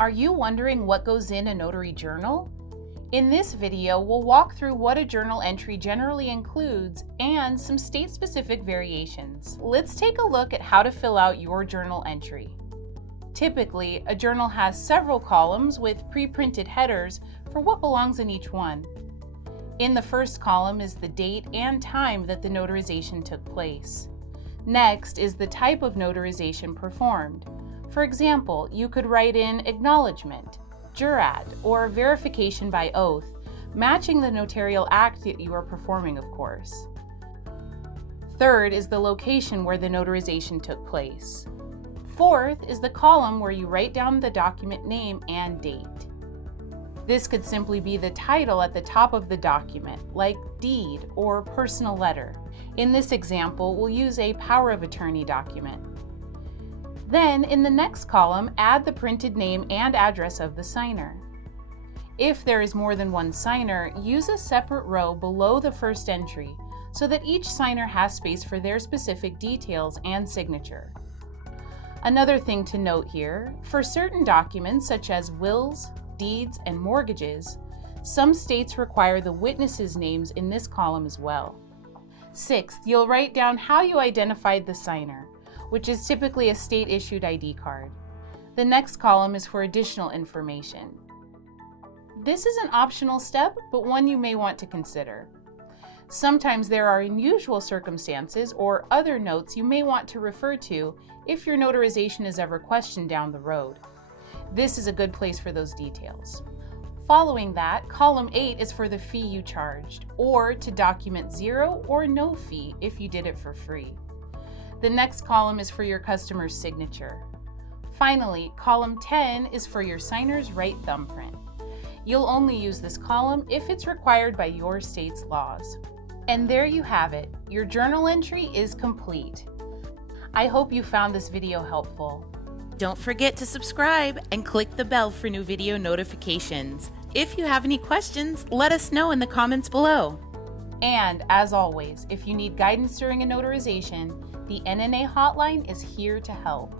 Are you wondering what goes in a notary journal? In this video, we'll walk through what a journal entry generally includes and some state-specific variations. Let's take a look at how to fill out your journal entry. Typically, a journal has several columns with pre-printed headers for what belongs in each one. In the first column is the date and time that the notarization took place. Next is the type of notarization performed. For example, you could write in acknowledgment, jurat, or verification by oath, matching the notarial act that you are performing, of course. Third is the location where the notarization took place. Fourth is the column where you write down the document name and date. This could simply be the title at the top of the document, like deed or personal letter. In this example, we'll use a power of attorney document. Then, in the next column, add the printed name and address of the signer. If there is more than one signer, use a separate row below the first entry so that each signer has space for their specific details and signature. Another thing to note here, for certain documents such as wills, deeds, and mortgages, some states require the witnesses' names in this column as well. Sixth, you'll write down how you identified the signer, which is typically a state-issued ID card. The next column is for additional information. This is an optional step, but one you may want to consider. Sometimes there are unusual circumstances or other notes you may want to refer to if your notarization is ever questioned down the road. This is a good place for those details. Following that, column 8 is for the fee you charged, or to document zero or no fee if you did it for free. The next column is for your customer's signature. Finally, column 10 is for your signer's right thumbprint. You'll only use this column if it's required by your state's laws. And there you have it. Your journal entry is complete. I hope you found this video helpful. Don't forget to subscribe and click the bell for new video notifications. If you have any questions, let us know in the comments below. And as always, if you need guidance during a notarization, the NNA hotline is here to help.